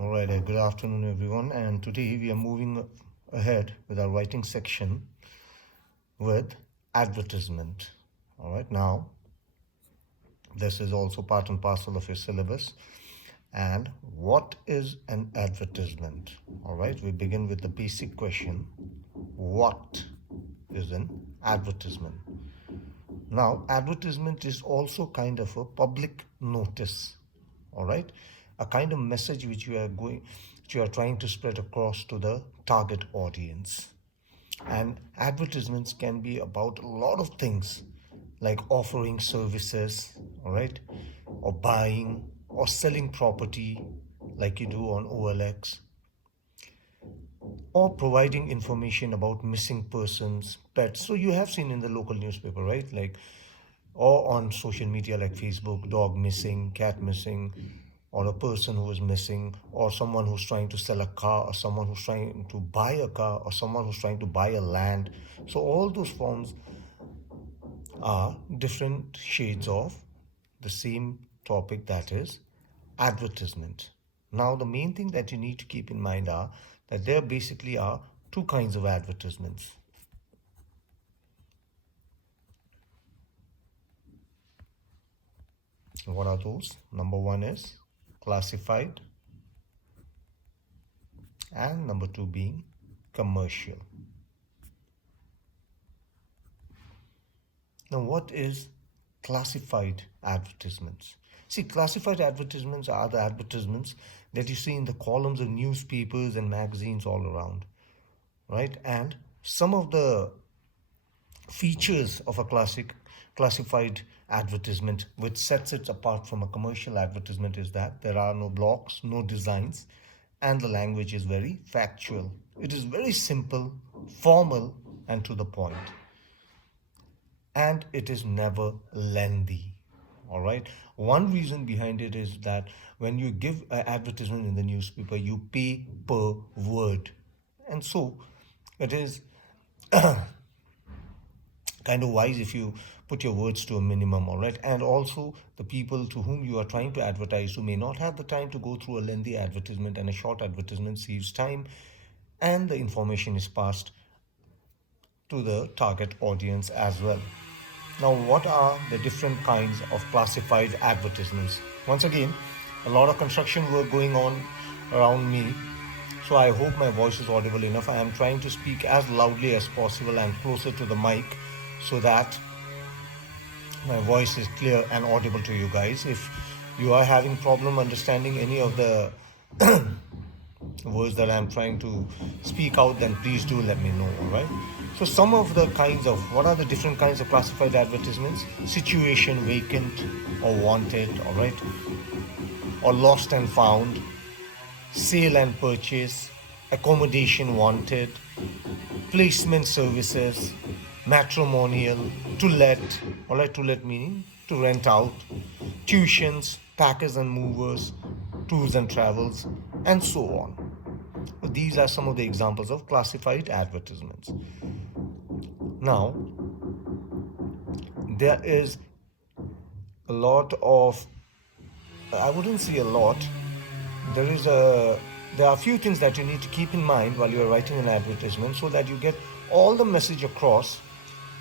All right, good afternoon, everyone. And today we are moving ahead with our writing section with advertisement. All right, now this is also part and parcel of your syllabus. And what is an advertisement? All right, we begin with the basic question: what is an advertisement? Now, advertisement is also kind of a public notice, all right, a kind of message which you are trying to spread across to the target audience. And advertisements can be about a lot of things, like offering services, all right, or buying or selling property, like you do on OLX, or providing information about missing persons, pets. So you have seen in the local newspaper, right? Like, or on social media like Facebook, dog missing, cat missing, or a person who is missing, or someone who's trying to sell a car, or someone who's trying to buy a car, or someone who's trying to buy a land. So all those forms are different shades of the same topic, that is advertisement. Now, the main thing that you need to keep in mind are that there basically are two kinds of advertisements. What are those? Number one is classified, and number two being commercial. Now, what is classified advertisements? See, classified advertisements are the advertisements that you see in the columns of newspapers and magazines all around, right? And some of the features of a classified advertisement which sets it apart from a commercial advertisement is that there are no blocks, no designs, and the language is very factual. It is very simple, formal, and to the point. And it is never lengthy. All right. One reason behind it is that when you give an advertisement in the newspaper, you pay per word. And so it is kind of wise if you put your words to a minimum, all right? And also, the people to whom you are trying to advertise who may not have the time to go through a lengthy advertisement, and a short advertisement saves time, and the information is passed to the target audience as well. Now, what are the different kinds of classified advertisements? Once again, a lot of construction work going on around me, so I hope my voice is audible enough. I am trying to speak as loudly as possible and closer to the mic so that my voice is clear and audible to you guys. If you are having problem understanding any of the words that I'm trying to speak out, then please do let me know, all right? So some of the kinds of, what are the different kinds of classified advertisements? Situation, vacant or wanted, all right? Or lost and found, sale and purchase, accommodation wanted, placement services, matrimonial, to let, all right, to let meaning to rent out, tuitions, packers and movers, tours and travels, and so on. These are some of the examples of classified advertisements. Now, there is a lot of, I wouldn't say a lot, there are a few things that you need to keep in mind while you are writing an advertisement so that you get all the message across,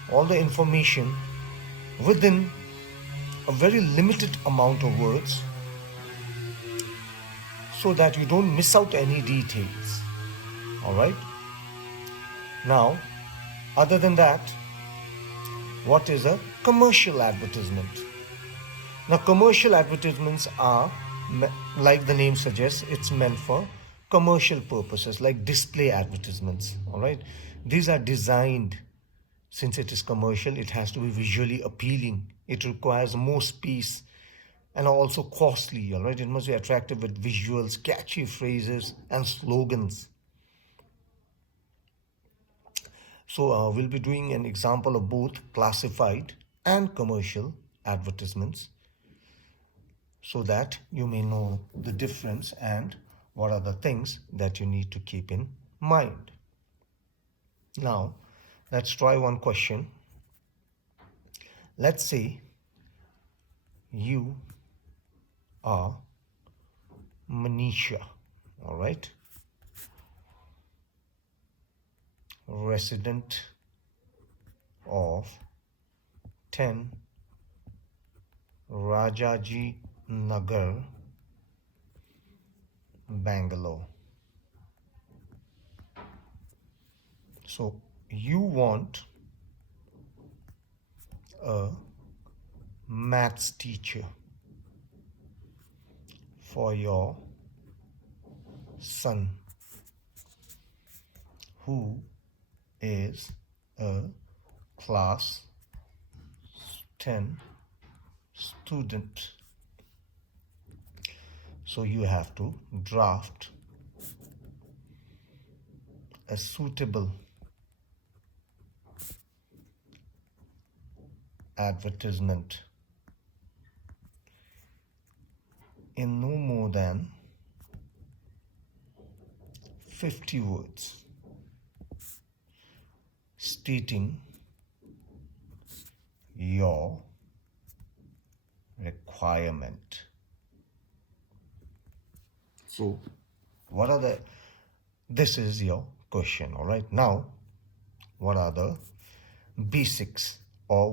all the information within a very limited amount of words so that you don't miss out any details. All right? Now, other than that, what is a commercial advertisement? Now, commercial advertisements are, like the name suggests, it's meant for commercial purposes, like display advertisements. All right? These are designed, since it is commercial, it has to be visually appealing. It requires more space and also costly. All right? It must be attractive with visuals, catchy phrases, and slogans. So we'll be doing an example of both classified and commercial advertisements so that you may know the difference and what are the things that you need to keep in mind. Now, let's try one question. Let's say you are Manisha, all right? Resident of 10 Rajaji Nagar, Bangalore. So you want a maths teacher for your son who is a class 10 student. So you have to draft a suitable advertisement in no more than 50 words stating your requirement. So this is your question, all right? Now, what are the basics, or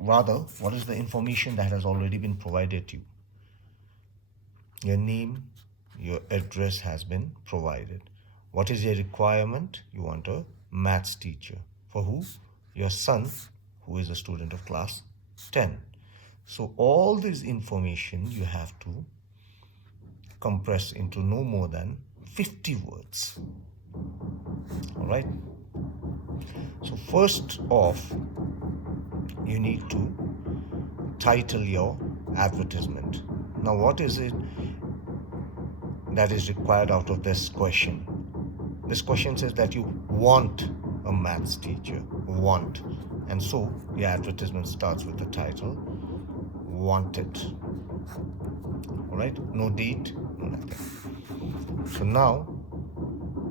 rather, what is the information that has already been provided to you? Your name, your address has been provided. What is your requirement? You want a maths teacher. For who? Your son, who is a student of class 10. So all this information you have to compress into no more than 50 words. All right? So first off, you need to title your advertisement. Now, what is it that is required out of this question? This question says that you want a maths teacher, want. And so your advertisement starts with the title, wanted. All right? No date, no nothing. So now,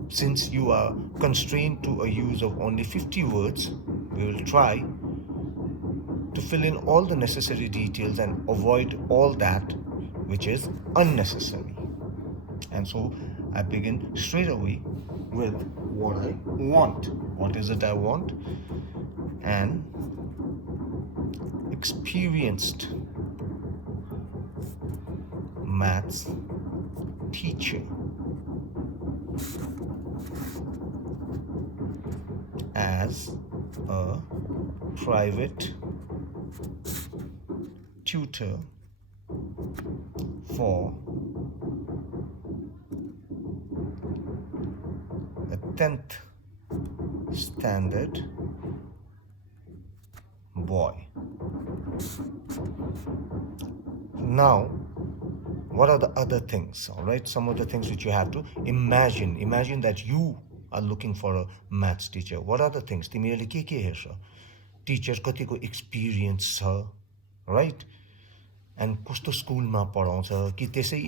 since you are constrained to a use of only 50 words, we will try to fill in all the necessary details and avoid all that which is unnecessary. And so I begin straight away with what I want. What is it I want? An experienced maths teacher as a private tutor for a 10th standard boy. Now, what are the other things? All right, some of the things which you have to imagine that you are looking for a maths teacher. What are the things? तिमीहरूले के हेर्छ? Stitcher कतिको experience छ, right? End कस्तो स्कुलमा पढाउँछ, कि त्यसै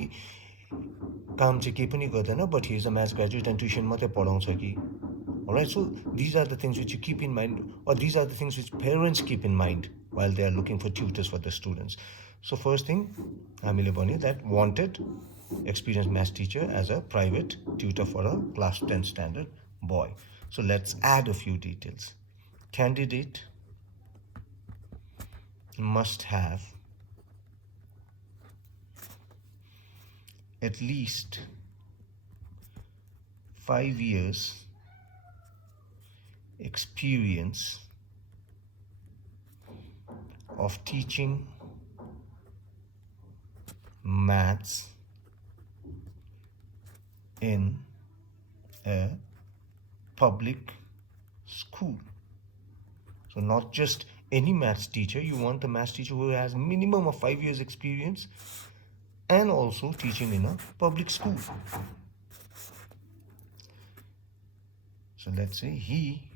काम चाहिँ केही पनि गर्दैन, but he is a maths graduate end tuition मात्रै पढाउँछ कि? Alright, so these are the things which you keep in mind, or these are the things which parents keep in mind while they are looking for tutors for the students. So first thing, हामीले भन्यो that wanted experienced maths teacher as a private tutor for a class 10 standard boy. So let's add a few details. Candidate must have at least 5 years experience of teaching maths in a public school. So not just any maths teacher, you want a maths teacher who has minimum of 5 years experience and also teaching in a public school. So let's say he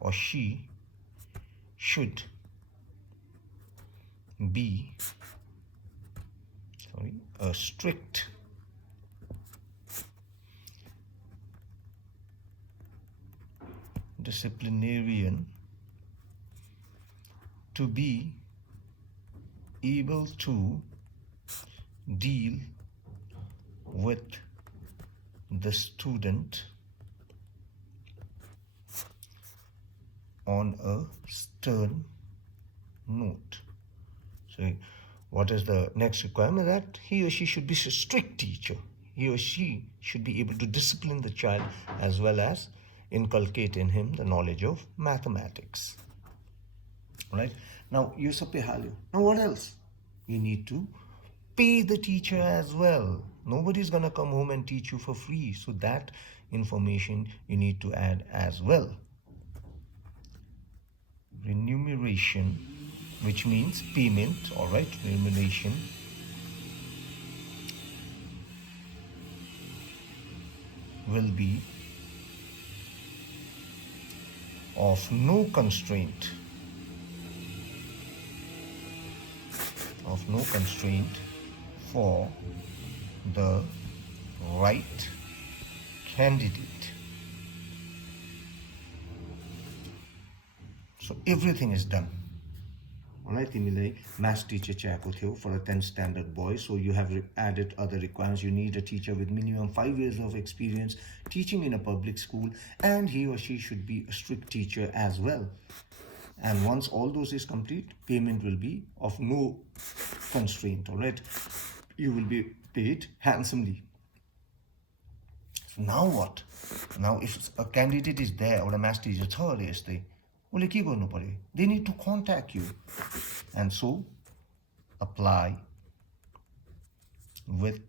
or she should be a strict disciplinarian to be able to deal with the student on a stern note. So what is the next requirement? That he or she should be a strict teacher. He or she should be able to discipline the child as well as inculcate in him the knowledge of mathematics. Right? Now, you pay value. Now, what else? You need to pay the teacher as well. Nobody's going to come home and teach you for free. So that information you need to add as well. Remuneration, which means payment, all right? Remuneration will be of no constraint. Of no constraint for the right candidate. So everything is done. Alright, तिमीलाई math teacher चाहिएको थियो for a 10th standard boy, so you have added other requirements. You need a teacher with minimum 5 years of experience teaching in a public school, and he or she should be a strict teacher as well. And once all those is complete, payment will be of no constraint. Alright, you will be paid handsomely. So now what? Now if a candidate is there or a math teacher छ यस्तै, उसले के गर्नु पर्यो? They need to contact you, and so apply with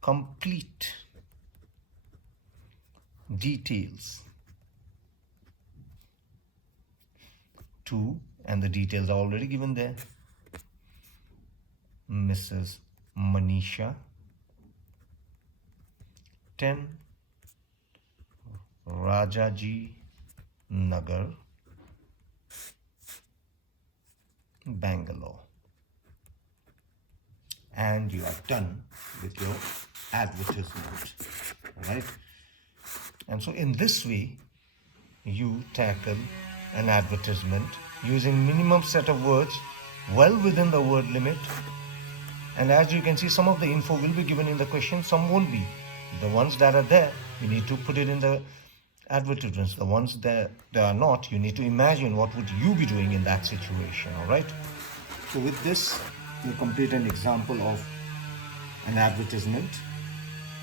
complete details to, and the details are already given there, Mrs. Manisha, 10 Rajaji Nagar, Bangalore. And you are done with your advertisement, right? And so in this way, you tackle an advertisement using minimum set of words, well within the word limit. And as you can see, some of the info will be given in the question, some won't be. The ones that are there, you need to put it in the advertisements. The ones that they are not, you need to imagine what would you be doing in that situation. All right, so with this you complete an example of an advertisement.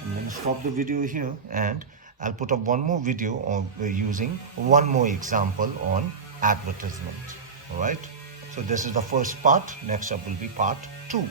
I'm going to stop the video here and I'll put up one more video of using one more example on advertisement. All right, so this is the first part. Next up will be part 2.